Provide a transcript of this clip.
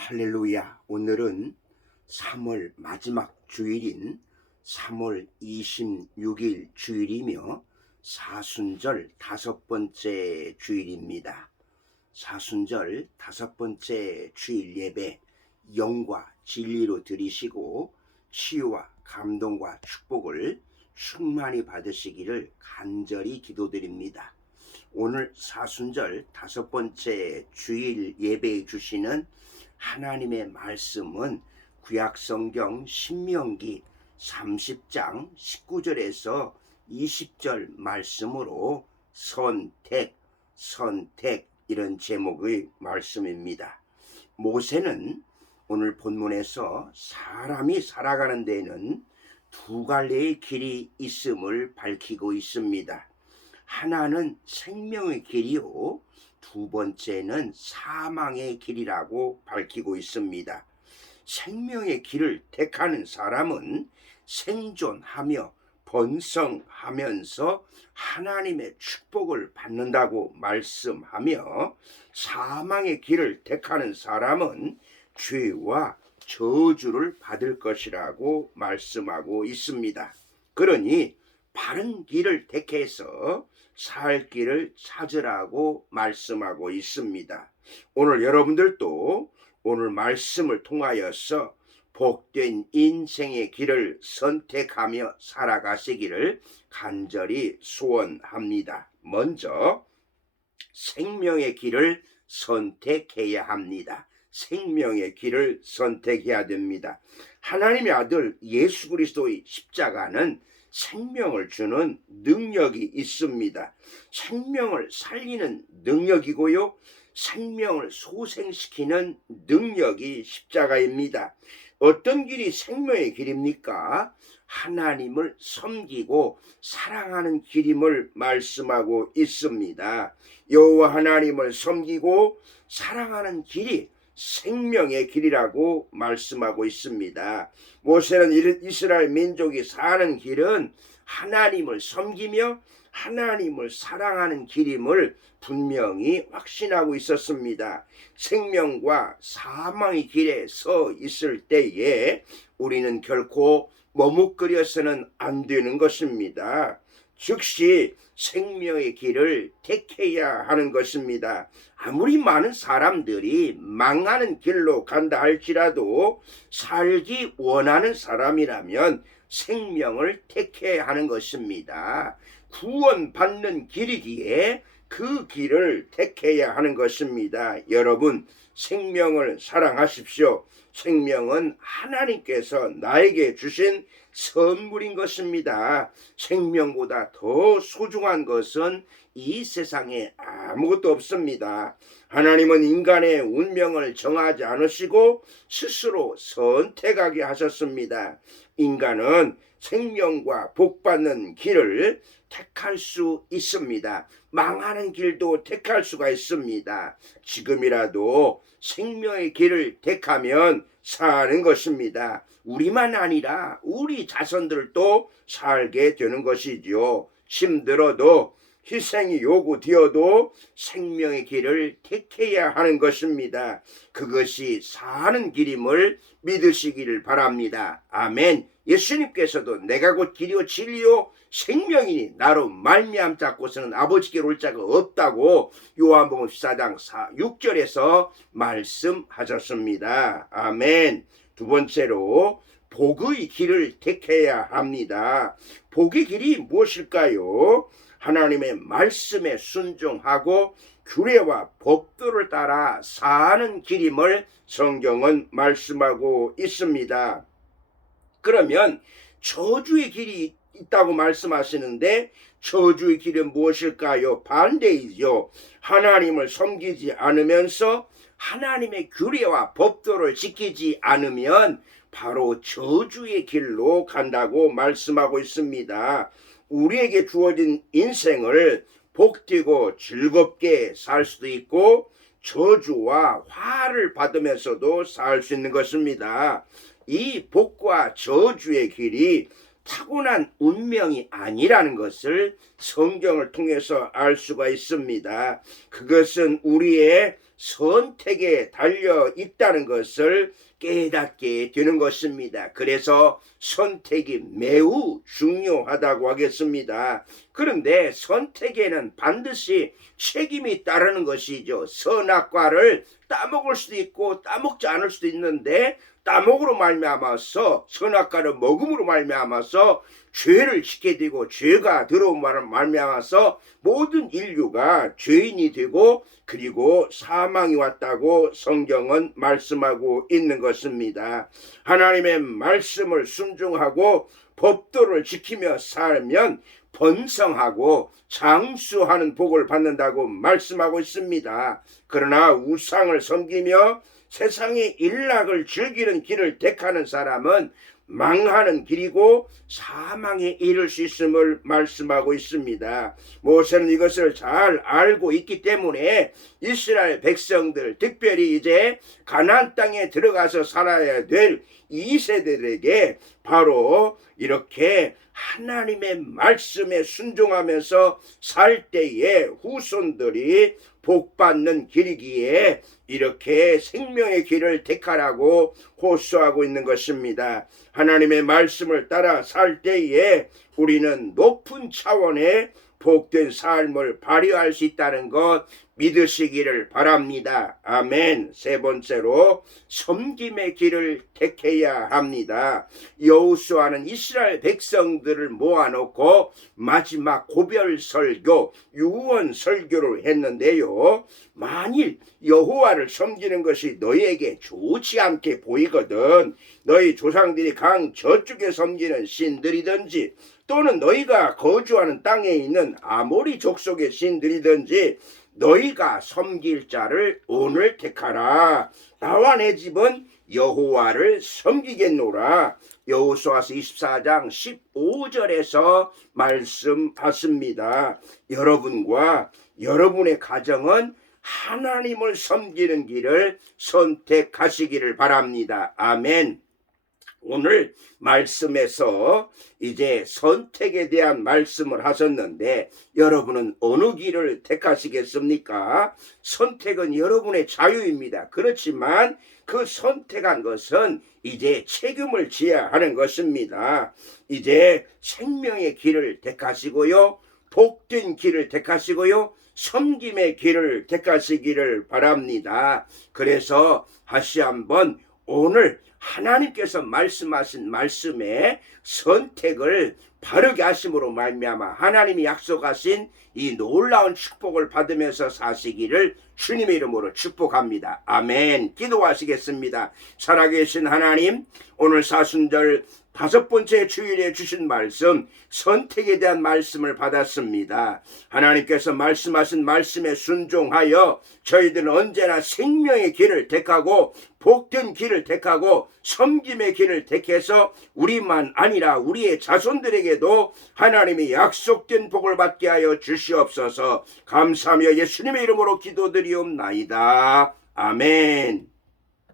할렐루야. 오늘은 3월 마지막 주일인 3월 26일 주일이며 사순절 5번째 주일입니다. 사순절 5번째 주일 예배 영과 진리로 드리시고 치유와 감동과 축복을 충만히 받으시기를 간절히 기도드립니다. 오늘 사순절 5번째 주일 예배에 주시는 하나님의 말씀은 구약성경 신명기 30장 19절에서 20절 말씀으로 선택 이런 제목의 말씀입니다. 모세는 오늘 본문에서 사람이 살아가는 데에는 두 갈래의 길이 있음을 밝히고 있습니다. 하나는 생명의 길이요, 두 번째는 사망의 길이라고 밝히고 있습니다. 생명의 길을 택하는 사람은 생존하며 번성하면서 하나님의 축복을 받는다고 말씀하며, 사망의 길을 택하는 사람은 죄와 저주를 받을 것이라고 말씀하고 있습니다. 그러니 바른 길을 택해서 살 길을 찾으라고 말씀하고 있습니다. 오늘 여러분들도 오늘 말씀을 통하여서 복된 인생의 길을 선택하며 살아가시기를 간절히 소원합니다. 먼저 생명의 길을 선택해야 합니다. 생명의 길을 선택해야 됩니다. 하나님의 아들 예수 그리스도의 십자가는 생명을 주는 능력이 있습니다. 생명을 살리는 능력이고요, 생명을 소생시키는 능력이 십자가입니다. 어떤 길이 생명의 길입니까? 하나님을 섬기고 사랑하는 길임을 말씀하고 있습니다. 여호와 하나님을 섬기고 사랑하는 길이 생명의 길이라고 말씀하고 있습니다. 모세는 이스라엘 민족이 사는 길은 하나님을 섬기며 하나님을 사랑하는 길임을 분명히 확신하고 있었습니다. 생명과 사망의 길에 서 있을 때에 우리는 결코 머뭇거려서는 안 되는 것입니다. 즉시 생명의 길을 택해야 하는 것입니다. 아무리 많은 사람들이 망하는 길로 간다 할지라도 살기 원하는 사람이라면 생명을 택해야 하는 것입니다. 구원받는 길이기에 그 길을 택해야 하는 것입니다. 여러분, 생명을 사랑하십시오. 생명은 하나님께서 나에게 주신 선물인 것입니다. 생명보다 더 소중한 것은 이 세상에 아무것도 없습니다. 하나님은 인간의 운명을 정하지 않으시고 스스로 선택하게 하셨습니다. 인간은 생명과 복받는 길을 택할 수 있습니다. 망하는 길도 택할 수가 있습니다. 지금이라도 생명의 길을 택하면 사는 것입니다. 우리만 아니라 우리 자손들도 살게 되는 것이지요. 힘들어도 희생이 요구되어도 생명의 길을 택해야 하는 것입니다. 그것이 사는 길임을 믿으시기를 바랍니다. 아멘. 예수님께서도 내가 곧 길이요 진리요 생명이니 나로 말미암자고서는 아버지께로 올 자가 없다고 요한복음 14장 6절에서 말씀하셨습니다. 아멘. 두 번째로 복의 길을 택해야 합니다. 복의 길이 무엇일까요? 하나님의 말씀에 순종하고 규례와 법도를 따라 사는 길임을 성경은 말씀하고 있습니다. 그러면 저주의 길이 있다고 말씀하시는데 저주의 길은 무엇일까요? 반대이죠. 하나님을 섬기지 않으면서 하나님의 규례와 법도를 지키지 않으면 바로 저주의 길로 간다고 말씀하고 있습니다. 우리에게 주어진 인생을 복되고 즐겁게 살 수도 있고 저주와 화를 받으면서도 살 수 있는 것입니다. 이 복과 저주의 길이 타고난 운명이 아니라는 것을 성경을 통해서 알 수가 있습니다. 그것은 우리의 선택에 달려 있다는 것을 깨닫게 되는 것입니다. 그래서 선택이 매우 중요하다고 하겠습니다. 그런데 선택에는 반드시 책임이 따르는 것이죠. 선악과를 따먹을 수도 있고 따먹지 않을 수도 있는데 따먹으로 말미암아서 선악과를 먹음으로 말미암아서 죄를 짓게 되고 죄가 들어온 말미암아서 모든 인류가 죄인이 되고 그리고 사망이 왔다고 성경은 말씀하고 있는 것입니다. 하나님의 말씀을 순종하고 법도를 지키며 살면 번성하고 장수하는 복을 받는다고 말씀하고 있습니다. 그러나 우상을 섬기며 세상의 일락을 즐기는 길을 택하는 사람은 망하는 길이고 사망에 이를 수 있음을 말씀하고 있습니다. 모세는 이것을 잘 알고 있기 때문에 이스라엘 백성들, 특별히 이제 가나안 땅에 들어가서 살아야 될 2세대들에게 바로 이렇게 하나님의 말씀에 순종하면서 살 때에 후손들이 복받는 길이기에 이렇게 생명의 길을 택하라고 호소하고 있는 것입니다. 하나님의 말씀을 따라 살 때에 우리는 높은 차원의 복된 삶을 발휘할 수 있다는 것 믿으시기를 바랍니다. 아멘. 세 번째로 섬김의 길을 택해야 합니다. 여호수아는 이스라엘 백성들을 모아놓고 마지막 고별 설교, 유언 설교를 했는데요. 만일 여호와를 섬기는 것이 너희에게 좋지 않게 보이거든 너희 조상들이 강 저쪽에 섬기는 신들이든지 또는 너희가 거주하는 땅에 있는 아모리 족속의 신들이든지 너희가 섬길 자를 오늘 택하라. 나와 내 집은 여호와를 섬기겠노라. 여호수아서 24장 15절에서 말씀하십니다. 여러분과 여러분의 가정은 하나님을 섬기는 길을 선택하시기를 바랍니다. 아멘. 오늘 말씀에서 이제 선택에 대한 말씀을 하셨는데 여러분은 어느 길을 택하시겠습니까? 선택은 여러분의 자유입니다. 그렇지만 그 선택한 것은 이제 책임을 져야 하는 것입니다. 이제 생명의 길을 택하시고요. 복된 길을 택하시고요. 섬김의 길을 택하시기를 바랍니다. 그래서 다시 한번 오늘 하나님께서 말씀하신 말씀에 선택을 바르게 하심으로 말미암아 하나님이 약속하신 이 놀라운 축복을 받으면서 사시기를 주님의 이름으로 축복합니다. 아멘. 기도하시겠습니다. 살아계신 하나님, 오늘 사순절 5번째 주일에 주신 말씀, 선택에 대한 말씀을 받았습니다. 하나님께서 말씀하신 말씀에 순종하여 저희들은 언제나 생명의 길을 택하고 복된 길을 택하고 섬김의 길을 택해서 우리만 아니라 우리의 자손들에게도 하나님이 약속된 복을 받게 하여 주시옵소서. 감사하며 예수님의 이름으로 기도드리옵나이다. 아멘.